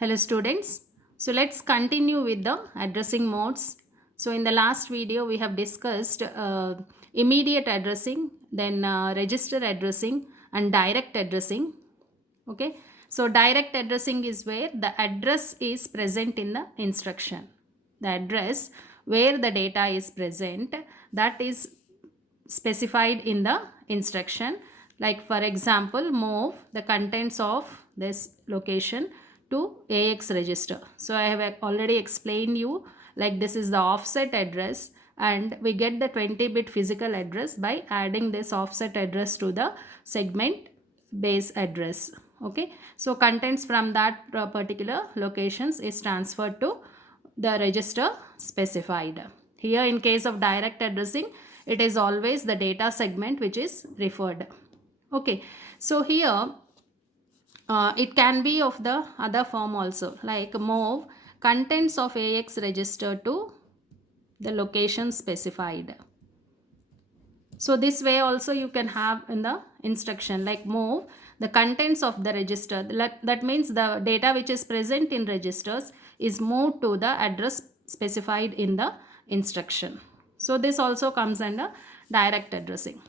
Hello students. So let's continue with the addressing modes. So in the last video we have discussed immediate addressing, then register addressing and direct addressing. Okay. So direct addressing is where the address is present in the instruction. The address where the data is present, that is specified in the instruction. Like for example, move the contents of this location to AX register. So I have already explained you, like this is the offset address, and we get the 20-bit physical address by adding this offset address to the segment base address. Okay, so contents from that particular locations is transferred to the register specified. Here in case of direct addressing, it is always the data segment which is referred. Okay, so here it can be of the other form also, like move contents of AX register to the location specified. So this way also you can have in the instruction, like move the contents of the register. That means the data which is present in registers is moved to the address specified in the instruction. So this also comes under direct addressing.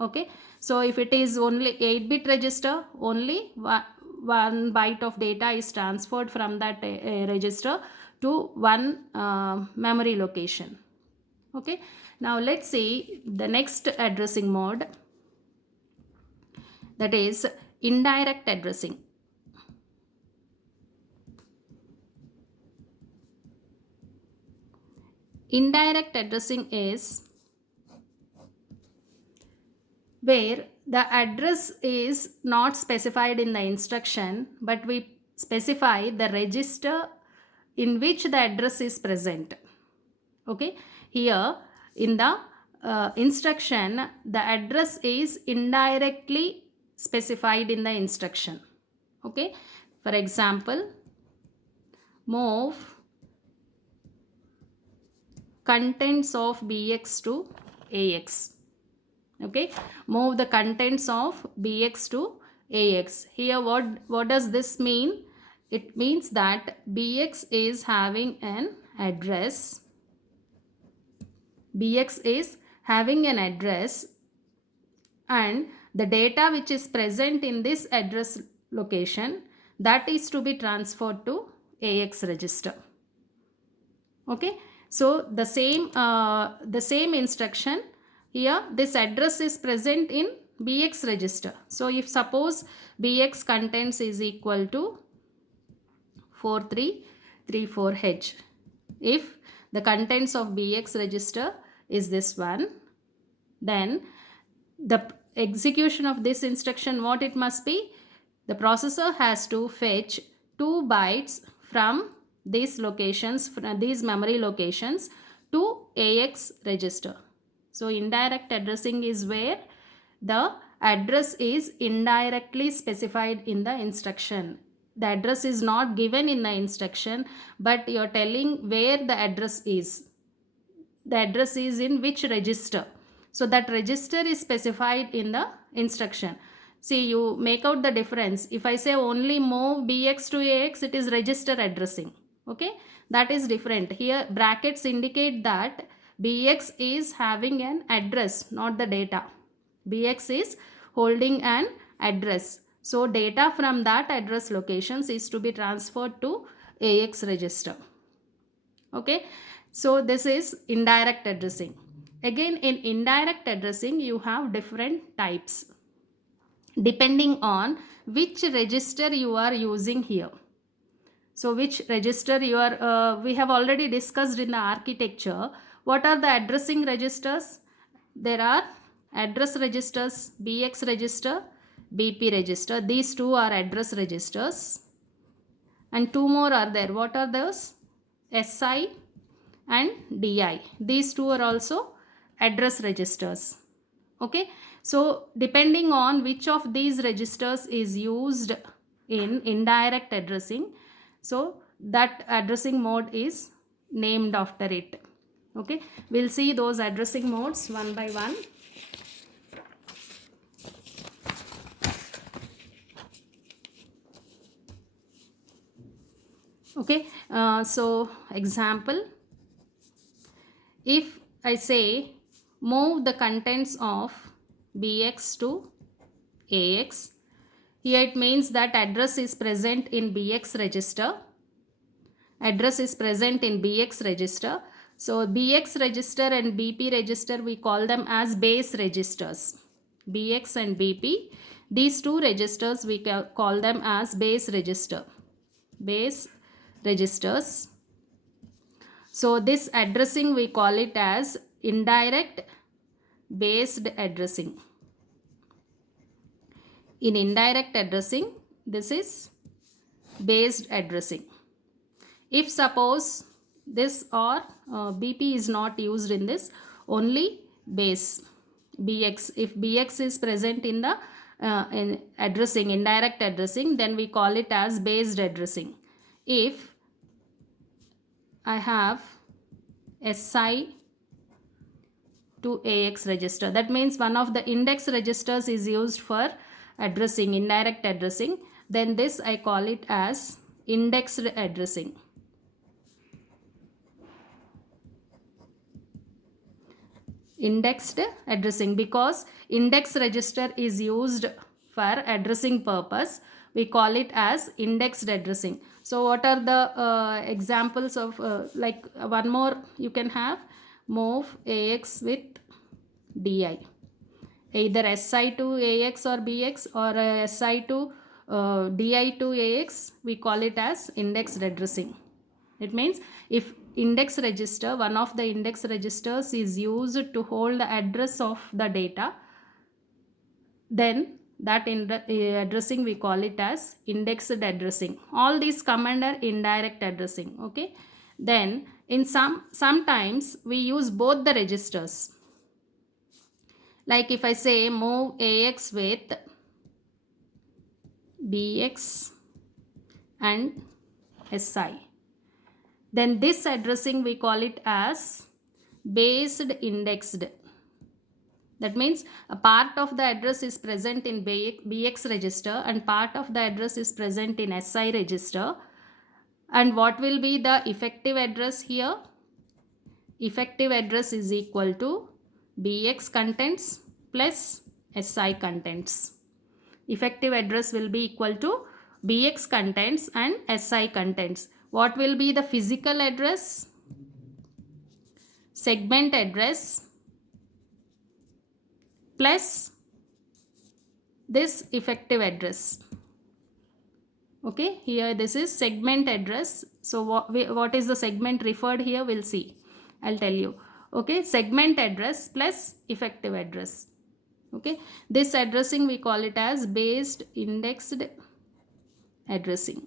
Okay, so if it is only 8-bit register, only one byte of data is transferred from that register to one memory location. Okay, now let's see the next addressing mode, that is indirect addressing. Indirect addressing is where the address is not specified in the instruction, but we specify the register in which the address is present. Okay, here in the instruction, the address is indirectly specified in the instruction. Okay, for example, move contents of BX to AX. Okay, move the contents of BX to AX. Here what does this mean? It means that BX is having an address. BX is having an address, and the data which is present in this address location, that is to be transferred to AX register. Okay, so the same instruction, here this address is present in BX register. So if suppose BX contents is equal to 4334H, if the contents of BX register is this one, then the execution of this instruction, what it must be, the processor has to fetch 2 bytes from these locations, from these memory locations, to AX register. So indirect addressing is where the address is indirectly specified in the instruction. The address is not given in the instruction, but you are telling where the address is. The address is in which register. So that register is specified in the instruction. See, you make out the difference. If I say only move BX to AX, it is register addressing. Okay, that is different. Here brackets indicate that BX is having an address, not the data. BX is holding an address. So data from that address locations is to be transferred to AX register. Okay, so this is indirect addressing. Again, in indirect addressing you have different types depending on which register you are using here. So which register you are, we have already discussed in the architecture. What are the addressing registers? There are address registers, BX register, BP register. These two are address registers. And two more are there. What are those? SI and DI. These two are also address registers. Okay, so depending on which of these registers is used in indirect addressing, so that addressing mode is named after it. Okay, we'll see those addressing modes one by one. Okay, so example, if I say move the contents of bx to ax, here it means that address is present in bx register. Address is present in bx register. So bx register and bp register, we call them as base registers. Bx and bp, these two registers we call them as base register. Base registers. So this addressing we call it as indirect based addressing. In indirect addressing, this is based addressing. If suppose this or BP is not used in this, only base BX, if BX is present in the in addressing, indirect addressing, then we call it as based addressing. If I have SI to AX register, that means one of the index registers is used for addressing, indirect addressing, then this I call it as indexed addressing. Indexed addressing, because index register is used for addressing purpose, we call it as indexed addressing. So what are the examples of like one more you can have, move AX with DI, either SI to AX or BX, or SI to DI to AX, we call it as indexed addressing. It means if index register, one of the index registers is used to hold the address of the data, then that addressing we call it as indexed addressing. All these come under indirect addressing. Okay, then in sometimes we use both the registers. Like if I say move AX with BX and SI, then this addressing we call it as based indexed. That means a part of the address is present in BX register and part of the address is present in SI register. And what will be the effective address here? Effective address is equal to BX contents plus SI contents. Effective address will be equal to BX contents and SI contents. What will be the physical address? Segment address plus this effective address. Okay, here this is segment address. So what is the segment referred here? We'll see. I'll tell you. Okay, segment address plus effective address. Okay, this addressing we call it as based indexed addressing.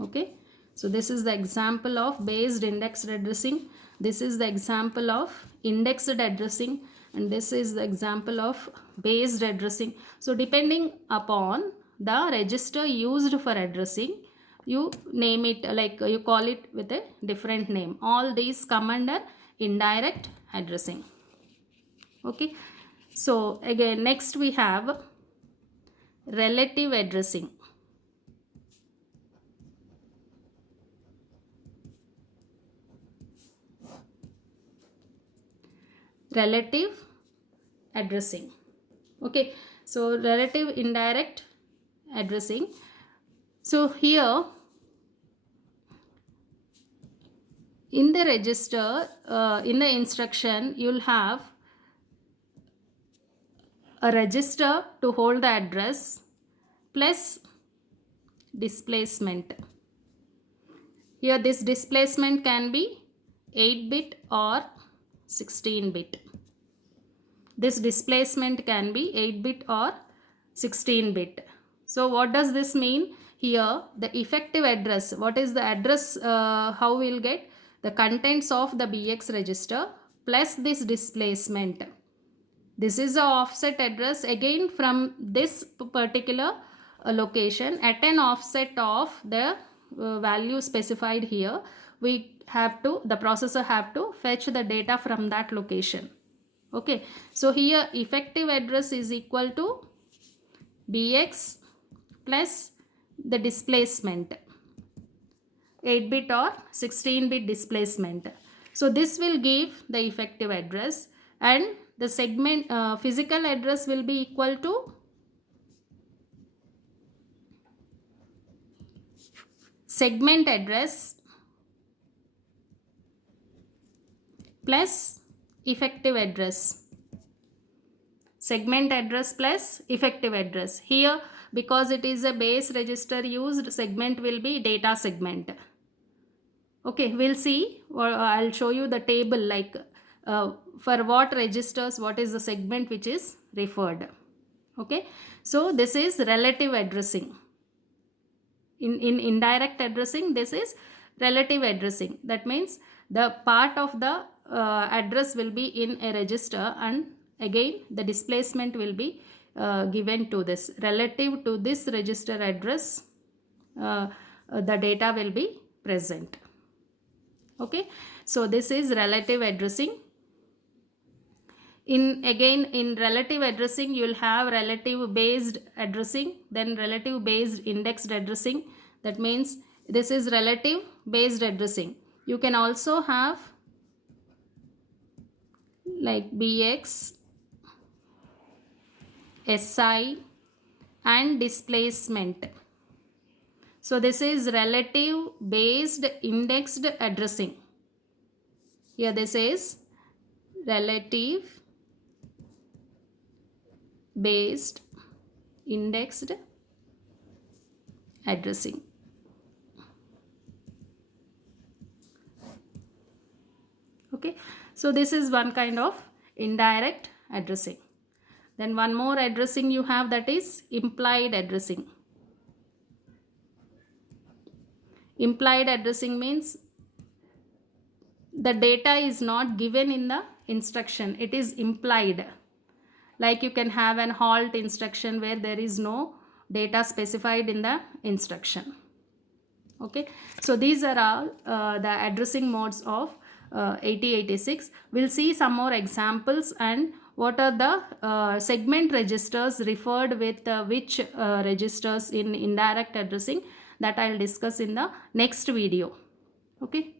Okay, so this is the example of based indexed addressing. This is the example of indexed addressing, and this is the example of based addressing. So depending upon the register used for addressing, you name it, like you call it with a different name. All these come under indirect addressing. Okay, so again next we have relative addressing. Relative addressing. Okay, so relative indirect addressing. So here in the register, in the instruction, you'll have a register to hold the address plus displacement. Here this displacement can be 8-bit or 16-bit. This displacement can be 8-bit or 16-bit. So what does this mean? Here the effective address, what is the address, how we'll get the contents of the BX register plus this displacement. This is the offset address again from this particular location at an offset of the value specified here. We have to, the processor have to fetch the data from that location. Okay, so here effective address is equal to BX plus the displacement, 8-bit or 16-bit displacement. So this will give the effective address, and the segment physical address will be equal to segment address plus effective address. Segment address plus effective address. Here, because it is a base register used, segment will be data segment. Okay, we'll see, or I'll show you the table, like for what registers, what is the segment which is referred. Okay, so this is relative addressing. In indirect addressing, this is relative addressing. That means the part of the address will be in a register, and again the displacement will be given to this relative to this register address. The data will be present. Okay, so this is relative addressing. In relative addressing, you will have relative based addressing, then relative based indexed addressing. That means this is relative based addressing. You can also have like BX, SI and displacement. So this is relative based indexed addressing. Here this is relative based indexed addressing. Okay, so this is one kind of indirect addressing. Then one more addressing you have, that is implied addressing. Implied addressing means the data is not given in the instruction, it is implied. Like you can have an halt instruction where there is no data specified in the instruction. Okay, so these are all the addressing modes of 8086. We'll see some more examples and what are the segment registers referred with which registers in indirect addressing, that I'll discuss in the next video. Okay.